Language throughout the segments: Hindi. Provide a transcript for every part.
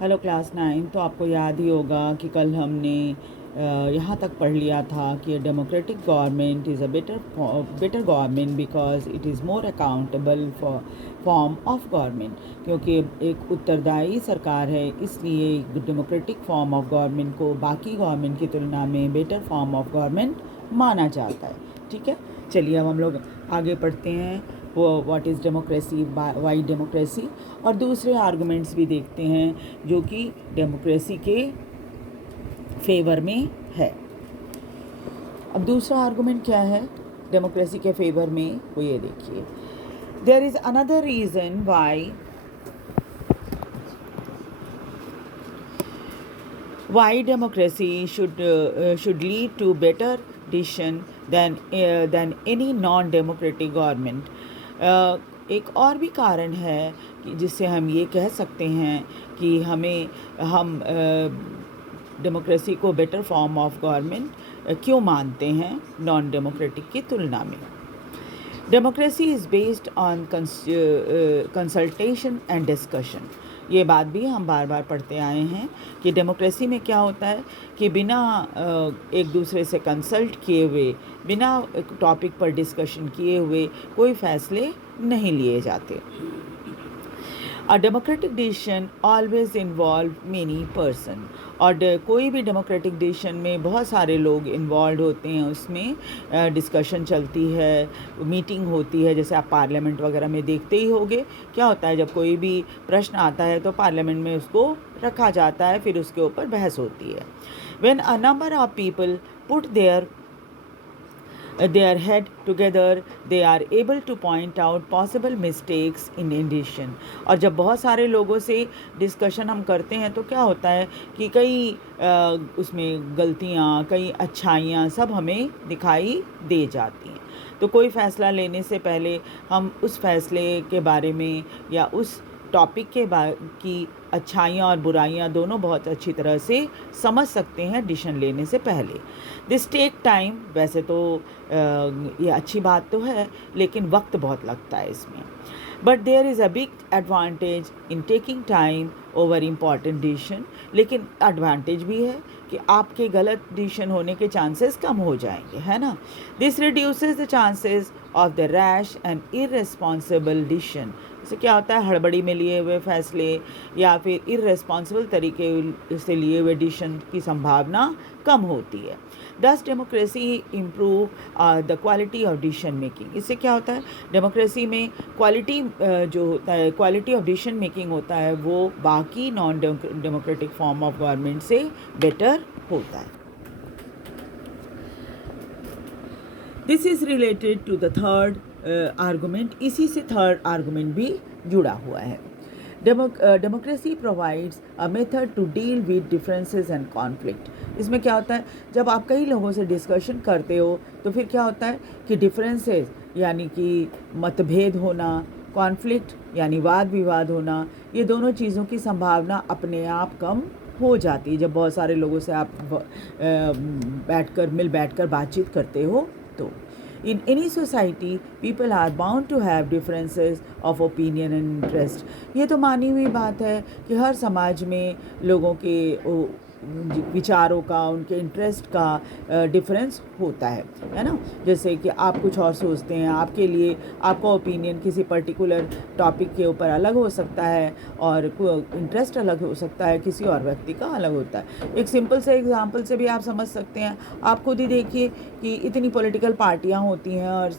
Hello class 9। तो आपको याद ही होगा कि कल हमने यहाँ तक पढ़ लिया था कि democratic government is a better government because it is more accountable for form of government. क्योंकि एक उत्तरदायी सरकार है, इसलिए डेमोक्रेटिक फॉर्म ऑफ गवर्नमेंट को बाकी गवर्नमेंट की तुलना में बेटर फॉर्म ऑफ गवर्नमेंट माना जाता है। ठीक है, चलिए अब हम लोग आगे पढ़ते हैं। वो what is democracy, Y democracy, और दूसरे आर्गुमेंट्स भी देखते हैं जो कि डेमोक्रेसी के फेवर में है। अब दूसरा आर्गुमेंट क्या है डेमोक्रेसी के फेवर में, वो ये देखिए। There is another reason why democracy should lead to better decision than any non-democratic government। एक और भी कारण है कि जिससे हम ये कह सकते हैं कि हम डेमोक्रेसी को बेटर फॉर्म ऑफ गवर्नमेंट क्यों मानते हैं नॉन डेमोक्रेटिक की तुलना में। Democracy is based on consultation and discussion. ये बात भी हम बार बार पढ़ते आए हैं कि डेमोक्रेसी में क्या होता है कि बिना एक दूसरे से कंसल्ट किए हुए, बिना एक टॉपिक पर डिस्कशन किए हुए कोई फैसले नहीं लिए जाते। A democratic decision always involve many person. और कोई भी डेमोक्रेटिक डिसीजन में बहुत सारे लोग इन्वॉल्व होते हैं, उसमें डिस्कशन चलती है, मीटिंग होती है। जैसे आप पार्लियामेंट वगैरह में देखते ही होंगे, क्या होता है जब कोई भी प्रश्न आता है तो पार्लियामेंट में उसको रखा जाता है, फिर उसके ऊपर बहस होती है। When a number of people put their head together, they are able to point out possible mistakes in decision। और जब बहुत सारे लोगों से डिस्कशन हम करते हैं तो क्या होता है कि कई उसमें गलतियाँ, कई अच्छाइयाँ सब हमें दिखाई दे जाती हैं। तो कोई फ़ैसला लेने से पहले हम उस फैसले के बारे में या उस टॉपिक की अच्छाइयाँ और बुराइयाँ दोनों बहुत अच्छी तरह से समझ सकते हैं डिसीजन लेने से पहले। This take time. वैसे तो ये अच्छी बात तो है, लेकिन वक्त बहुत लगता है इसमें। But there is a big advantage in taking time over important decision. लेकिन एडवांटेज भी है कि आपके गलत डिसीजन होने के चांसेस कम हो जाएंगे, है ना। This reduces the chances of the rash and irresponsible decision. इससे क्या होता है, हड़बड़ी में लिए हुए फैसले या फिर इररेस्पॉन्सिबल तरीके से लिए हुए डिसीजन की संभावना कम होती है। दस democracy improve the quality of decision making. इससे क्या होता है, डेमोक्रेसी में क्वालिटी जो होता है, क्वालिटी ऑफ डिसीजन मेकिंग होता है, वो बाकी non democratic form of government से बेटर होता है। This is related to the third argument. इसी से थर्ड आर्गूमेंट भी जुड़ा हुआ है। Democracy provides a method to deal with differences and conflict. इसमें क्या होता है, जब आप कई लोगों से डिस्कशन करते हो तो फिर क्या होता है कि डिफरेंसेस यानी कि मतभेद होना, कॉन्फ्लिक्ट यानी वाद विवाद होना, ये दोनों चीज़ों की संभावना अपने आप कम हो जाती है जब बहुत सारे लोगों से आप मिल बैठकर बातचीत करते हो। तो in any society people are bound to have differences of opinion and interest। ये तो मानी हुई बात है कि हर समाज में लोगों के विचारों का, उनके इंटरेस्ट का डिफरेंस होता है ना। जैसे कि आप कुछ और सोचते हैं, आपके लिए आपका ओपिनियन किसी पर्टिकुलर टॉपिक के ऊपर अलग हो सकता है और इंटरेस्ट अलग हो सकता है, किसी और व्यक्ति का अलग होता है। एक सिंपल से एग्जांपल से भी आप समझ सकते हैं। आप खुद ही देखिए कि इतनी पॉलिटिकल पार्टियां होती हैं और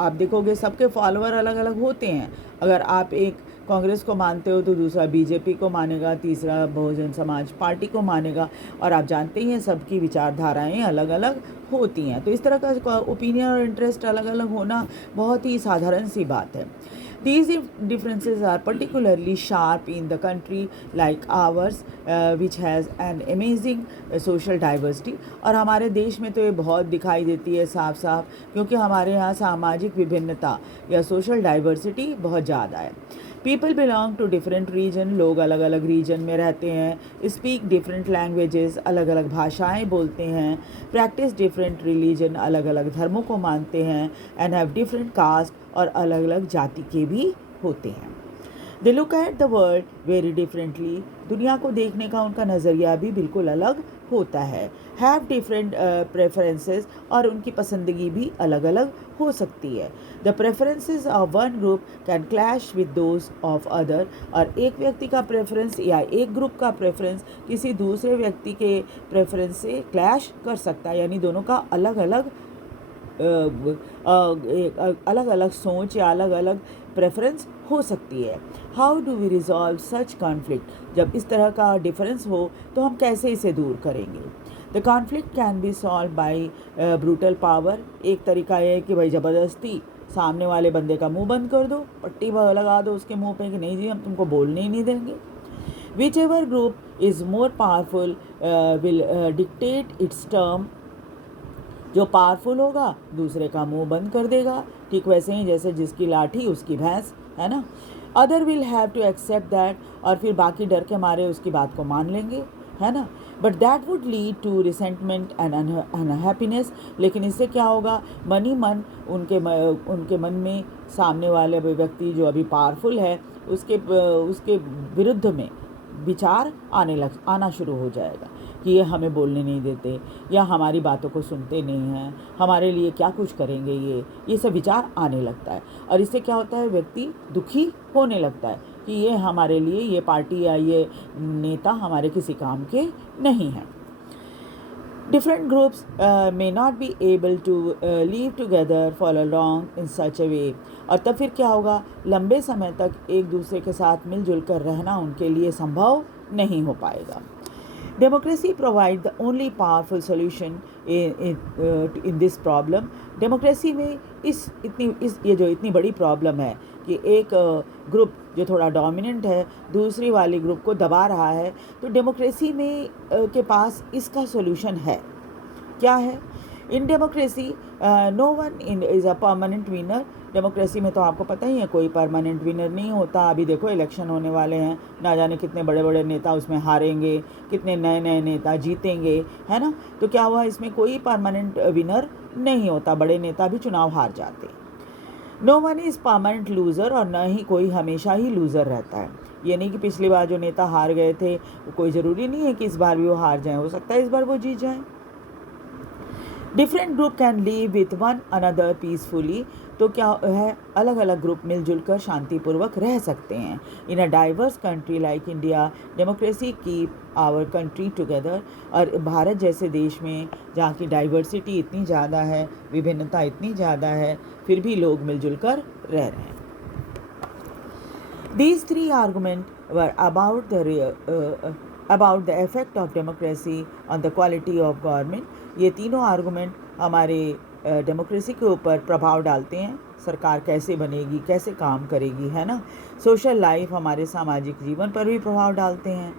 आप देखोगे सबके फॉलोअर अलग अलग होते हैं। अगर आप एक कांग्रेस को मानते हो तो दूसरा बीजेपी को मानेगा, तीसरा बहुजन समाज पार्टी को मानेगा, और आप जानते ही हैं सबकी विचारधाराएं अलग अलग होती हैं। तो इस तरह का ओपिनियन और इंटरेस्ट अलग अलग होना बहुत ही साधारण सी बात है। These differences are particularly sharp in the country like ours, which has an amazing social diversity। और हमारे देश में तो ये बहुत दिखाई देती है साफ साफ, क्योंकि हमारे यहाँ सामाजिक विभिन्नता या सोशल डाइवर्सिटी बहुत ज़्यादा है। People belong to different region. लोग अलग अलग रीजन में रहते हैं। Speak different languages. अलग अलग भाषाएं बोलते हैं। Practise different religion. अलग अलग धर्मों को मानते हैं। And have different caste. और अलग अलग जाति के भी होते हैं। They look at the world very differently, दुनिया को देखने का उनका नज़रिया भी बिल्कुल अलग होता है। हैव डिफरेंट प्रेफरेंसेस, और उनकी पसंदगी भी अलग अलग हो सकती है। The preferences of one group can clash with those of other, और एक व्यक्ति का प्रेफरेंस या एक ग्रुप का प्रेफरेंस किसी दूसरे व्यक्ति के प्रेफरेंस से क्लैश कर सकता है, यानी दोनों का अलग अलग सोच या अलग अलग प्रेफरेंस हो सकती है। How do we resolve such conflict, जब इस तरह का डिफरेंस हो तो हम कैसे इसे दूर करेंगे। The conflict can be solve by brutal power, एक तरीका है कि भाई ज़बरदस्ती सामने वाले बंदे का मुंह बंद कर दो, पट्टी लगा दो उसके मुंह पे कि नहीं जी हम तुमको बोलने ही नहीं देंगे। Which ever group is more powerful will dictate it's term, जो पावरफुल होगा दूसरे का मुंह बंद कर देगा, ठीक वैसे ही जैसे जिसकी लाठी उसकी भैंस, है ना। Other will have to accept that, और फिर बाकी डर के मारे उसकी बात को मान लेंगे, है ना। But that would lead to resentment and unhappiness, लेकिन इससे क्या होगा, मन ही मन उनके मन में सामने वाले व्यक्ति जो अभी पावरफुल है उसके विरुद्ध में विचार आना शुरू हो जाएगा कि ये हमें बोलने नहीं देते, या हमारी बातों को सुनते नहीं हैं, हमारे लिए क्या कुछ करेंगे, ये सब विचार आने लगता है। और इससे क्या होता है, व्यक्ति दुखी होने लगता है कि ये हमारे लिए, ये पार्टी या ये नेता हमारे किसी काम के नहीं हैं। Different groups may not be able to live together for a long in such a way, और तब फिर क्या होगा, लंबे समय तक एक दूसरे के साथ मिलजुल कर रहना उनके लिए संभव नहीं हो पाएगा। Democracy provide the only powerful solution in this problem, democracy में ये जो इतनी बड़ी प्रॉब्लम है कि एक ग्रुप जो थोड़ा डोमिनेंट है दूसरी वाली ग्रुप को दबा रहा है, तो डेमोक्रेसी में के पास इसका सॉल्यूशन है। क्या है? In democracy no one is a permanent winner, democracy में तो आपको पता ही है कोई परमानेंट विनर नहीं होता। अभी देखो इलेक्शन होने वाले हैं, ना जाने कितने बड़े बड़े नेता उसमें हारेंगे, कितने नए नए नेता जीतेंगे, है ना। तो क्या हुआ, इसमें कोई परमानेंट विनर नहीं होता, बड़े नेता भी चुनाव हार जाते। No one is permanent loser, और न ही कोई हमेशा ही लूज़र रहता है। ये नहीं कि पिछली बार जो नेता हार गए थे कोई ज़रूरी नहीं है कि इस बार भी वो हार जाएं, हो सकता है इस बार वो जीत जाएं। Different group can leave with one another peacefully, तो क्या है, अलग अलग ग्रुप मिलजुल कर शांतिपूर्वक रह सकते हैं। In a diverse country like India, democracy keep our country together, और भारत जैसे देश में जहाँ की डाइवर्सिटी इतनी ज़्यादा है, विभिन्नता इतनी ज़्यादा है, फिर भी लोग मिलजुल कर रह रहे हैं। These three arguments were about the effect of democracy on the quality of government. ये तीनों आर्गूमेंट हमारे डेमोक्रेसी के ऊपर प्रभाव डालते हैं, सरकार कैसे बनेगी, कैसे काम करेगी, है ना। सोशल लाइफ, हमारे सामाजिक जीवन पर भी प्रभाव डालते हैं।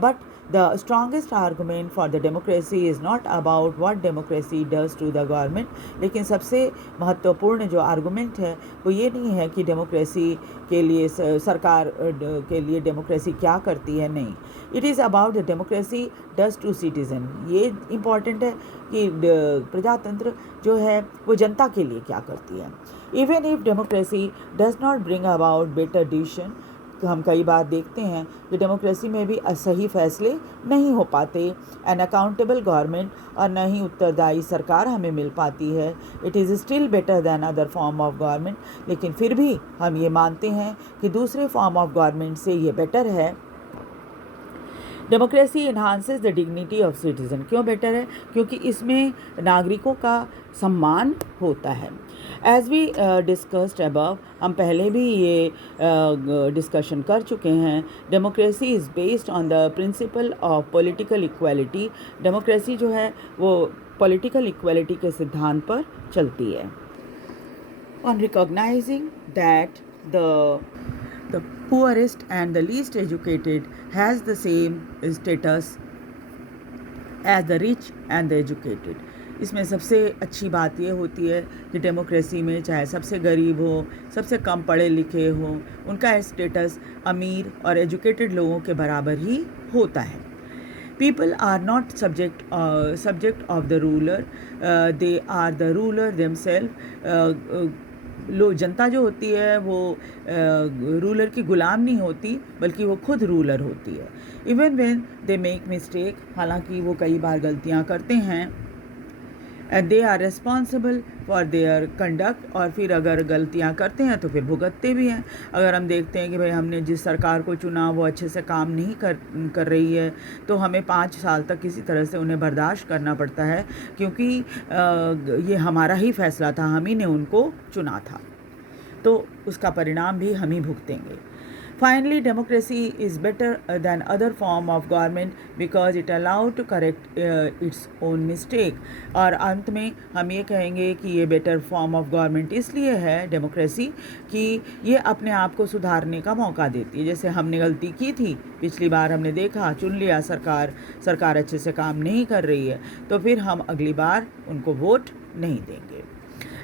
But the strongest argument for the democracy is not about what democracy does to the government, लेकिन सबसे महत्वपूर्ण जो आर्गूमेंट है वो ये नहीं है कि डेमोक्रेसी के लिए सरकार के लिए डेमोक्रेसी क्या करती है, नहीं। It is about the democracy does to citizen, ये इम्पॉर्टेंट है कि प्रजातंत्र जो है वो जनता के लिए क्या करती है। Even if democracy does not bring about better decision, हम कई बार देखते हैं कि डेमोक्रेसी में भी सही फैसले नहीं हो पाते, एन अकाउंटेबल गवर्नमेंट, और न ही उत्तरदायी सरकार हमें मिल पाती है। It is still better than other form of government, लेकिन फिर भी हम ये मानते हैं कि दूसरे फॉर्म ऑफ गवर्नमेंट से ये बेटर है। Democracy enhances the dignity of citizen, क्यों बेटर है? क्योंकि इसमें नागरिकों का सम्मान होता है। एज वी डिस्कस्ड अबव, हम पहले भी ये डिस्कशन कर चुके हैं, democracy is based on the principle of political equality, democracy जो है वो पॉलिटिकल इक्वालिटी के सिद्धांत पर चलती है। On recognising that the poorest and the least educated has the same status as the rich and the educated, इसमें सबसे अच्छी बात ये होती है कि डेमोक्रेसी में चाहे सबसे गरीब हो, सबसे कम पढ़े लिखे हो, उनका स्टेटस अमीर और एजुकेटेड लोगों के बराबर ही होता है। People are not subject of the ruler, they are the ruler themselves, जनता जो होती है वो रूलर की गुलाम नहीं होती, बल्कि वो खुद रूलर होती है। Even when they make mistake, हालांकि वो कई बार गलतियां करते हैं, and they are responsible for their conduct, और फिर अगर गलतियां करते हैं तो फिर भुगतते भी हैं। अगर हम देखते हैं कि भाई हमने जिस सरकार को चुना वो अच्छे से काम नहीं कर रही है, तो हमें 5 साल तक किसी तरह से उन्हें बर्दाश्त करना पड़ता है, क्योंकि ये हमारा ही फैसला था, हम ही ने उनको चुना था, तो उसका परिणाम भी हम ही भुगतेंगे। Finally, democracy is better than other form of government because it allowed to correct its own mistake. और अंत में हम ये कहेंगे कि ये बेटर फॉर्म ऑफ गवर्नमेंट इसलिए है डेमोक्रेसी कि ये अपने आप को सुधारने का मौका देती है। जैसे हमने गलती की थी पिछली बार, हमने देखा चुन लिया सरकार अच्छे से काम नहीं कर रही है, तो फिर हम अगली बार उनको वोट नहीं देंगे।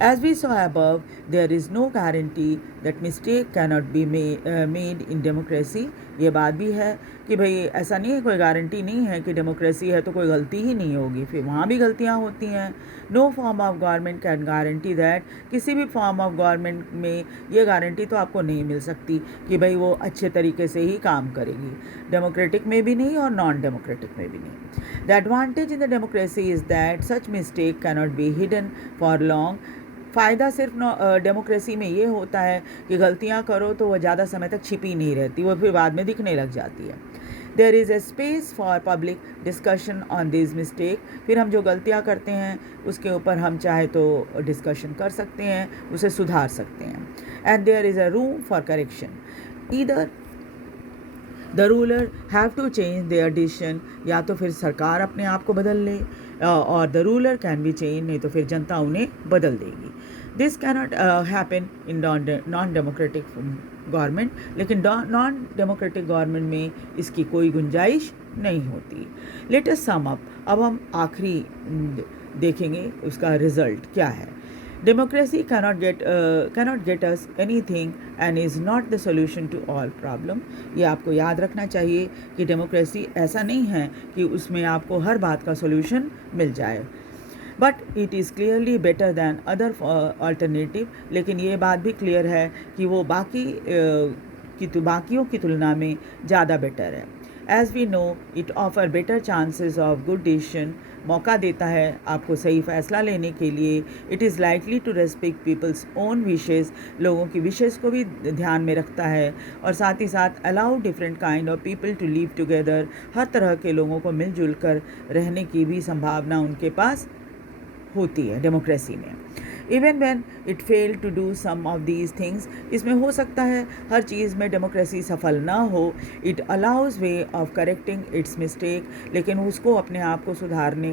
As we saw above, there is no guarantee that mistake cannot be made in democracy. ये बात भी है कि भाई ऐसा नहीं है, कोई गारंटी नहीं है कि डेमोक्रेसी है तो कोई गलती ही नहीं होगी, फिर वहाँ भी गलतियाँ होती हैं। No form of government can guarantee that, किसी भी फॉर्म ऑफ गवर्नमेंट में ये गारंटी तो आपको नहीं मिल सकती कि भाई वो अच्छे तरीके से ही काम करेगी, डेमोक्रेटिक में भी नहीं और नॉन डेमोक्रेटिक में भी नहीं। The advantage in the democracy is that such mistake cannot be hidden for long. फ़ायदा सिर्फ डेमोक्रेसी में ये होता है कि गलतियाँ करो तो वो ज़्यादा समय तक छिपी नहीं रहती, वो फिर बाद में दिखने लग जाती है। There is a space for public discussion on this mistake. फिर हम जो गलतियाँ करते हैं उसके ऊपर हम चाहे तो डिस्कशन कर सकते हैं, उसे सुधार सकते हैं। And there is a room for correction. Either the ruler have to change their decision, या तो फिर सरकार अपने आप को बदल ले, और the ruler can be change, नहीं तो फिर जनता उन्हें बदल देगी। This cannot happen in non democratic government, लेकिन नॉन डेमोक्रेटिक गवर्नमेंट में इसकी कोई गुंजाइश नहीं होती। लेट अस सम अप, अब हम देखेंगे उसका रिजल्ट क्या है। Democracy cannot get us anything and is not the solution to all problem. ये आपको याद रखना चाहिए कि डेमोक्रेसी ऐसा नहीं है कि उसमें आपको हर बात का सॉल्यूशन मिल जाए, but it is clearly better than other alternative. लेकिन ये बात भी क्लियर है कि वो बाकियों की तुलना में ज़्यादा बेटर है। As we know it offer better chances of good decision, मौका देता है आपको सही फैसला लेने के लिए। It is likely to respect people's own wishes, लोगों की विशेष को भी ध्यान में रखता है, और साथ ही साथ allow different kind of people to live together, हर तरह के लोगों को मिलजुल कर रहने की भी संभावना उनके पास होती है डेमोक्रेसी में। Even when it fail to do some of these things, इसमें हो सकता है हर चीज़ में डेमोक्रेसी सफल ना हो। It allows way of correcting it's mistake, लेकिन उसको अपने आप को सुधारने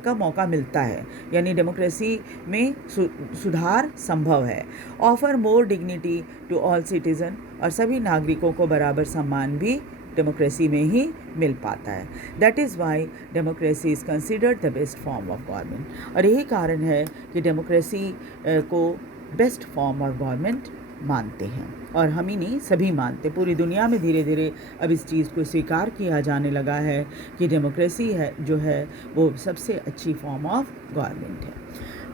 का मौका मिलता है, यानी डेमोक्रेसी में सुधार संभव है। Offer more dignity to all citizen, और सभी नागरिकों को बराबर सम्मान भी डेमोक्रेसी में ही मिल पाता है। That is why democracy is considered the best form of government, और यही कारण है कि डेमोक्रेसी को बेस्ट फॉर्म ऑफ गवर्नमेंट मानते हैं, और हम ही नहीं सभी मानते। पूरी दुनिया में धीरे धीरे अब इस चीज़ को स्वीकार किया जाने लगा है कि डेमोक्रेसी है जो है वो सबसे अच्छी फॉर्म ऑफ गवर्नमेंट है।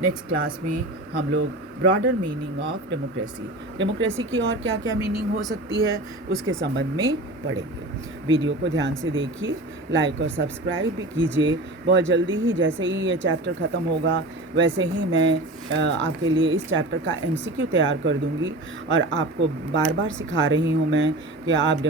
नेक्स्ट क्लास में हम लोग ब्रॉडर मीनिंग ऑफ डेमोक्रेसी की और क्या क्या मीनिंग हो सकती है उसके संबंध में पढ़ेंगे। वीडियो को ध्यान से देखिए, लाइक और सब्सक्राइब भी कीजिए। बहुत जल्दी ही जैसे ही ये चैप्टर ख़त्म होगा वैसे ही मैं आपके लिए इस चैप्टर का MCQ तैयार कर दूंगी, और आपको बार बार सिखा रही हूँ मैं कि आप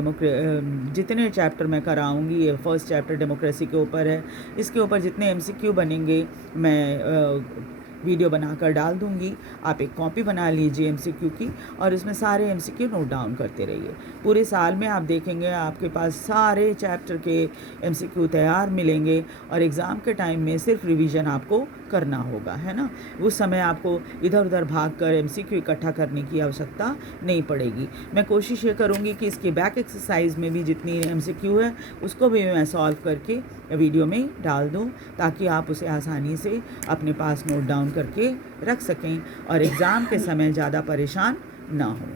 जितने चैप्टर मैं कराऊंगी, ये फर्स्ट चैप्टर डेमोक्रेसी के ऊपर है, इसके ऊपर जितने MCQ बनेंगे मैं वीडियो बनाकर डाल दूंगी। आप एक कॉपी बना लीजिए MCQ की, और उसमें सारे MCQ नोट डाउन करते रहिए। पूरे साल में आप देखेंगे आपके पास सारे चैप्टर के MCQ तैयार मिलेंगे, और एग्ज़ाम के टाइम में सिर्फ रिवीजन आपको करना होगा, है ना। उस समय आपको इधर उधर भागकर MCQ इकट्ठा करने की आवश्यकता नहीं पड़ेगी। मैं कोशिश ये करूँगी कि इसके बैक एक्सरसाइज में भी जितनी MCQ है उसको भी मैं सॉल्व करके वीडियो में डाल दूँ, ताकि आप उसे आसानी से अपने पास नोट डाउन करके रख सकें और एग्ज़ाम के समय ज़्यादा परेशान ना हो।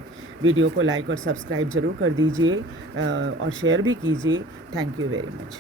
वीडियो को लाइक और सब्सक्राइब ज़रूर कर दीजिए और शेयर भी कीजिए। Thank you very much.